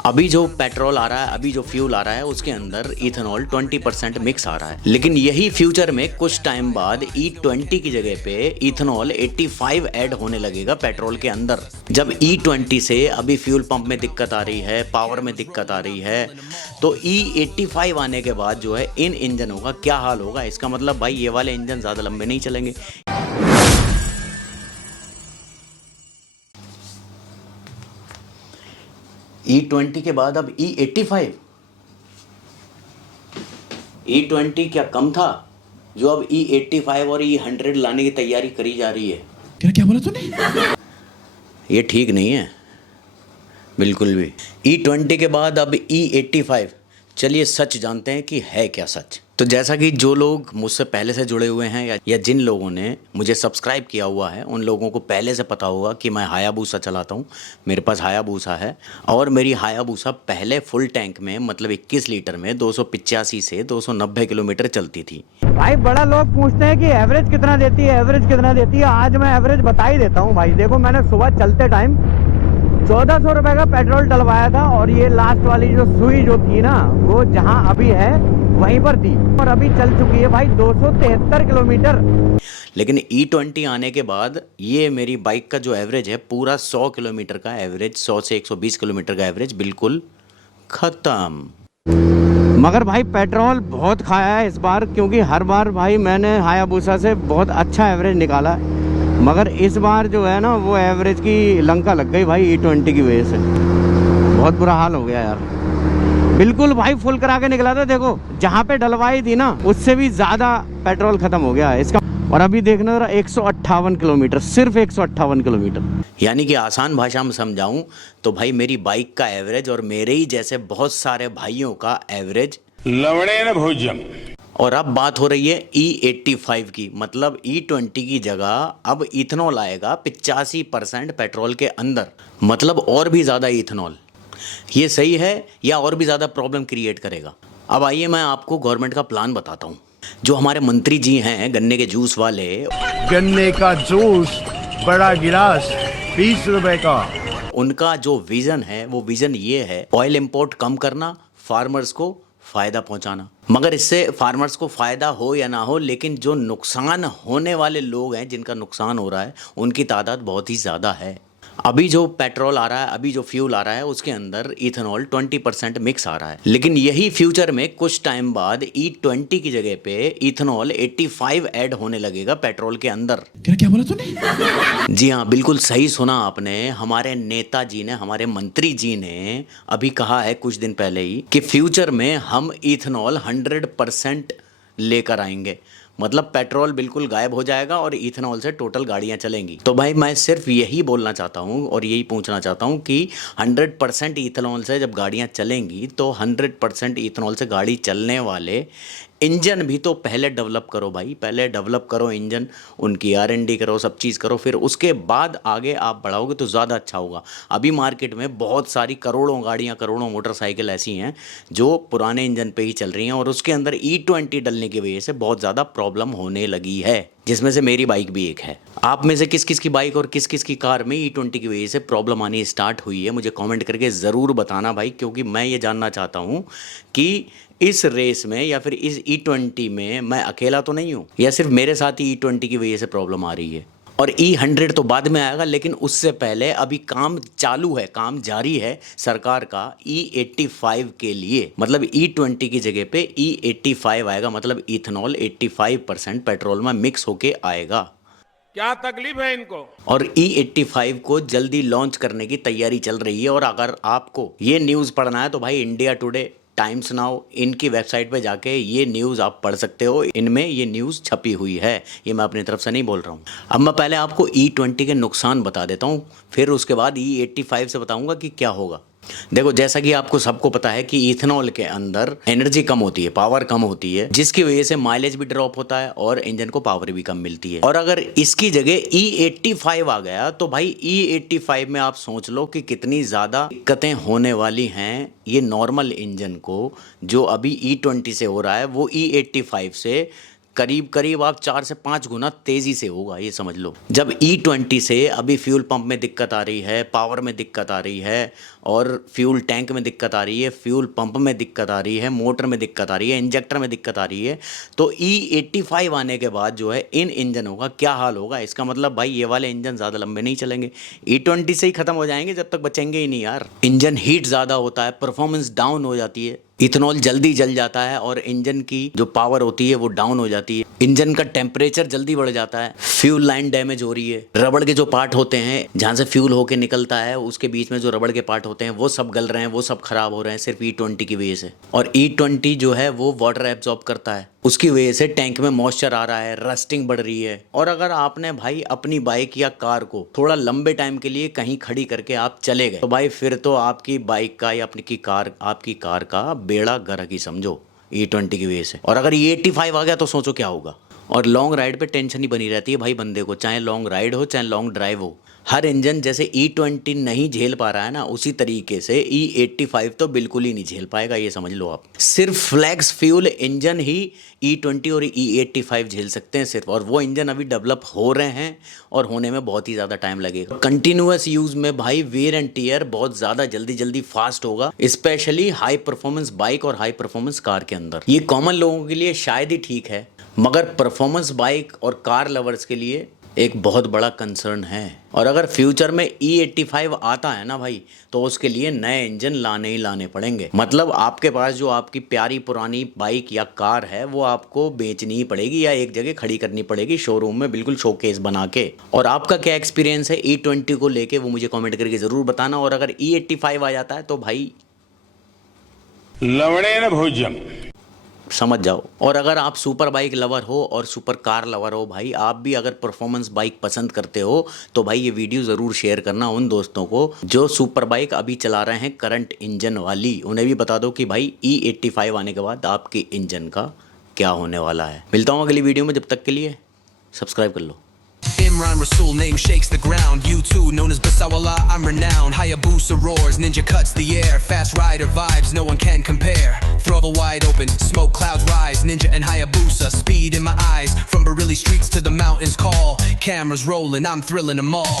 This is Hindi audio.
अभी जो पेट्रोल आ रहा है, अभी जो फ्यूल आ रहा है, उसके अंदर इथेनॉल 20% मिक्स आ रहा है। लेकिन यही फ्यूचर में कुछ टाइम बाद E20 की जगह पे इथेनॉल 85 ऐड होने लगेगा पेट्रोल के अंदर। जब E20 से अभी फ्यूल पंप में दिक्कत आ रही है, पावर में दिक्कत आ रही है, तो E85 आने के बाद जो है इन इंजनों का क्या हाल होगा। इसका मतलब भाई ये वाले इंजन ज़्यादा लंबे नहीं चलेंगे। E20 के बाद अब E85, E20 क्या कम था जो अब E85 और E100 लाने की तैयारी करी जा रही है। क्या क्या बोला तूने? ये ठीक नहीं है बिल्कुल भी। E20 के बाद अब E85, चलिए सच जानते हैं कि है क्या सच। तो जैसा कि जो लोग मुझसे पहले से जुड़े हुए हैं या जिन लोगों ने मुझे सब्सक्राइब किया हुआ है, उन लोगों को पहले से पता होगा कि मैं हायाबूसा चलाता हूँ। मेरे पास हायाबूसा है और मेरी हायाबूसा पहले फुल टैंक में मतलब 21 लीटर में 285 से 290 किलोमीटर चलती थी। भाई बड़ा लोग पूछते हैं कि एवरेज कितना देती है, एवरेज कितना देती है। आज मैं एवरेज बता ही देता हूँ भाई। देखो, मैंने सुबह चलते टाइम 1400 रुपए का पेट्रोल डलवाया था और ये लास्ट वाली जो सुई जो थी ना, वो जहाँ अभी है वहीं पर थी और अभी चल चुकी है भाई 273 किलोमीटर। लेकिन E20 आने के बाद ये मेरी बाइक का जो एवरेज है पूरा 100 किलोमीटर का एवरेज, 100 से 120 किलोमीटर का एवरेज बिल्कुल ख़त्म। मगर भाई पेट्रोल बहुत खाया है इस बार, क्योंकि हर बार भाई मैंने हायाबूसा से बहुत अच्छा एवरेज निकाला है। मगर इस बार जो है ना, वो एवरेज की लंका लग गई भाई E20 की वजह से। बहुत बुरा हाल हो गया यार। बिल्कुल भाई फुल करा के निकला था। देखो, जहाँ पे डलवाई थी ना, उससे भी ज़्यादा पेट्रोल ख़त्म हो गया है इसका। और अभी देखना जरा 158 किलोमीटर, सिर्फ 158 किलोमीटर। यानी कि आसान भाषा में समझाऊं तो भाई मेरी बाइक का एवरेज और मेरे ही जैसे बहुत सारे भाइयों का एवरेज लवणे न भोजन। और अब बात हो रही है E85 की, मतलब E20 की जगह अब इथेनॉल आएगा 85% पेट्रोल के अंदर, मतलब और भी ज़्यादा इथेनॉल। ये सही है या और भी ज़्यादा प्रॉब्लम क्रिएट करेगा? अब आइए मैं आपको गवर्नमेंट का प्लान बताता हूँ। जो हमारे मंत्री जी हैं गन्ने के जूस वाले, गन्ने का जूस बड़ा गिलास 20 रुपए का। उनका जो विज़न है वो विज़न ये है, ऑयल इंपोर्ट कम करना, फार्मर्स को फ़ायदा पहुंचाना। मगर इससे फार्मर्स को फ़ायदा हो या ना हो, लेकिन जो नुकसान होने वाले लोग हैं, जिनका नुकसान हो रहा है, उनकी तादाद बहुत ही ज़्यादा है। अभी जो पेट्रोल आ रहा है, अभी जो फ्यूल आ रहा है, उसके अंदर इथेनॉल 20% मिक्स आ रहा है। लेकिन यही फ्यूचर में कुछ टाइम बाद E20 की जगह पे इथेनॉल 85 ऐड होने लगेगा पेट्रोल के अंदर। क्या क्या बोला तूने? जी हाँ, बिल्कुल सही सुना आपने। हमारे नेताजी ने, हमारे मंत्री जी ने अभी कहा है कुछ दिन पहले ही कि फ्यूचर में हम इथेनॉल 100% लेकर आएंगे। मतलब पेट्रोल बिल्कुल गायब हो जाएगा और इथेनॉल से टोटल गाड़ियां चलेंगी। तो भाई मैं सिर्फ यही बोलना चाहता हूँ और यही पूछना चाहता हूँ कि 100% इथेनॉल से जब गाड़ियां चलेंगी तो 100% इथेनॉल से गाड़ी चलने वाले इंजन भी तो पहले डेवलप करो भाई, पहले डेवलप करो इंजन, उनकी R&D करो, सब चीज़ करो, फिर उसके बाद आगे आप बढ़ाओगे तो ज़्यादा अच्छा होगा। अभी मार्केट में बहुत सारी करोड़ों गाड़ियाँ, करोड़ों मोटरसाइकिल ऐसी हैं जो पुराने इंजन पे ही चल रही हैं और उसके अंदर E20 डलने की वजह से बहुत ज़्यादा प्रॉब्लम होने लगी है, जिसमें से मेरी बाइक भी एक है। आप में से किस किस की बाइक और किस किस की कार में E20 की वजह से प्रॉब्लम आनी स्टार्ट हुई है, मुझे कमेंट करके ज़रूर बताना भाई, क्योंकि मैं ये जानना चाहता हूँ कि इस रेस में या फिर इस E20 में मैं अकेला तो नहीं हूँ, या सिर्फ मेरे साथ ही E20 की वजह से प्रॉब्लम आ रही है। और E100 तो बाद में आएगा, लेकिन उससे पहले अभी काम चालू है, काम जारी है सरकार का E85 के लिए। मतलब E20 की जगह पे E85 आएगा, मतलब इथेनॉल 85% पेट्रोल में मिक्स होके आएगा। क्या तकलीफ है इनको? और E85 को जल्दी लॉन्च करने की तैयारी चल रही है। और अगर आपको ये न्यूज़ पढ़ना है तो भाई इंडिया टुडे, टाइम्स नाउ, इनकी वेबसाइट पे जाके ये न्यूज़ आप पढ़ सकते हो। इनमें ये न्यूज़ छपी हुई है, ये मैं अपनी तरफ से नहीं बोल रहा हूँ। अब मैं पहले आपको E20 के नुकसान बता देता हूँ, फिर उसके बाद E85 से बताऊँगा कि क्या होगा। देखो, जैसा कि आपको सबको पता है कि इथेनॉल के अंदर एनर्जी कम होती है, पावर कम होती है, जिसकी वजह से माइलेज भी ड्रॉप होता है और इंजन को पावर भी कम मिलती है। और अगर इसकी जगह E85 आ गया तो भाई E85 में आप सोच लो कि कितनी ज़्यादा दिक्कतें होने वाली हैं। ये नॉर्मल इंजन को जो अभी E20 से हो रहा है वो E85 से करीब करीब आप 4 से 5 गुना तेजी से होगा, ये समझ लो। जब E20 से अभी फ्यूल पंप में दिक्कत आ रही है, पावर में दिक्कत आ रही है, और फ्यूल टैंक में दिक्कत आ रही है, फ्यूल पंप में दिक्कत आ रही है, मोटर में दिक्कत आ रही है, इंजेक्टर में दिक्कत आ रही है, तो E85 आने के बाद जो है इन इंजनों का क्या हाल होगा। इसका मतलब भाई ये वाले इंजन ज़्यादा लंबे नहीं चलेंगे, E20 से ही ख़त्म हो जाएंगे, जब तक बचेंगे ही नहीं यार। इंजन हीट ज़्यादा होता है, परफॉर्मेंस डाउन हो जाती है, इथेनॉल जल्दी जल जाता है और इंजन की जो पावर होती है वो डाउन हो जाती है, इंजन का टेम्परेचर जल्दी बढ़ जाता है, फ्यूल लाइन डैमेज हो रही है, रबड़ के जो पार्ट होते हैं जहाँ से फ्यूल होके निकलता है उसके बीच में जो रबड़ के पार्ट होते हैं वो सब गल रहे हैं, वो सब खराब हो रहे हैं सिर्फ E20 की वजह से। और E20 जो है वो वाटर एब्जॉर्ब करता है, उसकी वजह से टैंक में मॉइस्चर आ रहा है, रस्टिंग बढ़ रही है। और अगर आपने भाई अपनी बाइक या कार को थोड़ा लंबे टाइम के लिए कहीं खड़ी करके आप चले गए, तो भाई फिर तो आपकी बाइक का या आपकी कार का बेड़ा गर्क ही समझो E20 की वजह से। और अगर E85 आ गया तो सोचो क्या होगा। और लॉन्ग राइड पे टेंशन ही बनी रहती है भाई बंदे को, चाहे लॉन्ग राइड हो चाहे लॉन्ग ड्राइव हो। हर इंजन जैसे E20 नहीं झेल पा रहा है ना, उसी तरीके से E85 तो बिल्कुल ही नहीं झेल पाएगा, ये समझ लो आप। सिर्फ फ्लैक्स फ्यूल इंजन ही E20 और E85 झेल सकते हैं सिर्फ, और वो इंजन अभी डेवलप हो रहे हैं और होने में बहुत ही ज़्यादा टाइम लगेगा। कंटिन्यूअस यूज़ में भाई वेयर एंड टियर बहुत ज़्यादा जल्दी फास्ट होगा, स्पेशली हाई परफॉर्मेंस बाइक और हाई परफॉर्मेंस कार के अंदर। ये कॉमन लोगों के लिए शायद ही ठीक है, मगर परफॉर्मेंस बाइक और कार लवर्स के लिए एक बहुत बड़ा कंसर्न है। और अगर फ्यूचर में E85 आता है ना भाई, तो उसके लिए नए इंजन लाने ही लाने पड़ेंगे। मतलब आपके पास जो आपकी प्यारी पुरानी बाइक या कार है वो आपको बेचनी ही पड़ेगी या एक जगह खड़ी करनी पड़ेगी शोरूम में, बिल्कुल शोकेस बना के। और आपका क्या एक्सपीरियंस है E20 को लेके वो मुझे कमेंट करके ज़रूर बताना। और अगर E85 आ जाता है तो भाई लवणेन भोज्यम, समझ जाओ। और अगर आप सुपर बाइक लवर हो और सुपर कार लवर हो भाई, आप भी अगर परफॉर्मेंस बाइक पसंद करते हो तो भाई ये वीडियो ज़रूर शेयर करना उन दोस्तों को जो सुपर बाइक अभी चला रहे हैं करंट इंजन वाली। उन्हें भी बता दो कि भाई E85 आने के बाद आपके इंजन का क्या होने वाला है। मिलता हूँ अगली वीडियो में, जब तक के लिए सब्सक्राइब कर लो। Imran Rasul, name shakes the ground. U2, known as Basawala, I'm renowned. Hayabusa roars, ninja cuts the air. Fast rider vibes, no one can compare. Throttle wide open, smoke clouds rise. Ninja and Hayabusa, speed in my eyes. From Bareilly streets to the mountains call. Cameras rolling, I'm thrilling them all.